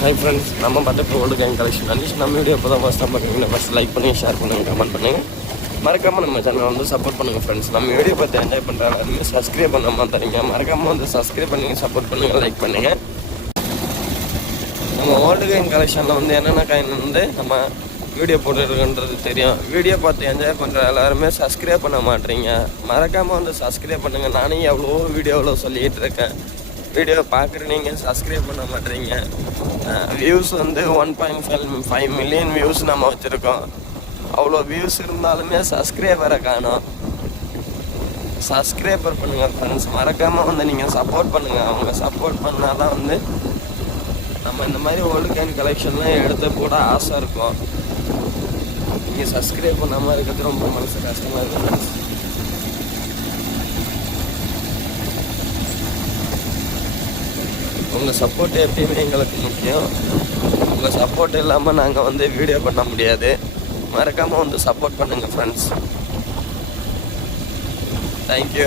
Hi friends, நம்ம பார்த்து old gang collection அன்றைக்கி நம்ம வீடியோ இப்போ தான் ஃபஸ்ட் டைம் பார்க்குறீங்கன்னா ஃபஸ்ட் லைக் பண்ணி ஷேர் பண்ணுங்கள், கமெண்ட் பண்ணுங்கள். மறக்காமல் நம்ம சேனலை வந்து சப்போர்ட் பண்ணுங்கள் ஃப்ரெண்ட்ஸ். நம்ம வீடியோ பார்த்து என்ஜாய் பண்ணுற எல்லாருமே சப்ஸ்கிரைப் பண்ண மாட்டாங்க. மறக்காமல் வந்து சப்ஸ்கிரைப் பண்ணுங்கள், சப்போர்ட் பண்ணுங்கள், லைக் பண்ணுங்கள். நம்ம ஓல்டு கேங் கலெக்ஷனில் வந்து என்னென்ன காயின் வந்து நம்ம வீடியோ போட்டுருக்குன்றது தெரியும். வீடியோ பார்த்து என்ஜாய் பண்ணுற எல்லாருமே சப்ஸ்கிரைப் பண்ண மாட்டேறீங்க. மறக்காமல் வந்து சப்ஸ்கிரைப் பண்ணுங்கள். நானே எவ்வளோ வீடியோவில் சொல்லிகிட்டு இருக்கேன். வீடியோ பார்க்குற நீங்கள் சப்ஸ்கிரைப் பண்ண மாட்டேறீங்க. வியூஸ் வந்து 1.5 மில்லியன் வியூஸ் நம்ம வச்சுருக்கோம். அவ்வளோ வியூஸ் இருந்தாலுமே சப்ஸ்கிரைபரை காணோம். சப்ஸ்கிரைபர் பண்ணுங்கள் ஃப்ரெண்ட்ஸ். மறக்காமல் வந்து நீங்கள் சப்போர்ட் பண்ணுங்கள். அவங்க சப்போர்ட் பண்ணால் தான் வந்து நம்ம இந்த மாதிரி ஓல்டு கேன் கலெக்ஷன்லாம் எடுத்து கூட ஆசை இருக்கும். நீங்கள் சப்ஸ்கிரைப் பண்ணாமல் இருக்கிறது ரொம்ப மனசு கஷ்டமாக இருக்குது ஃப்ரெண்ட்ஸ். உங்கள் சப்போர்ட் எப்பயுமே எங்களுக்கு முக்கியம். உங்கள் சப்போர்ட் இல்லாமல் நாங்கள் வந்து வீடியோ பண்ண முடியாது. மறக்காமல் வந்து சப்போர்ட் பண்ணுங்கள் ஃப்ரெண்ட்ஸ். தேங்க்யூ.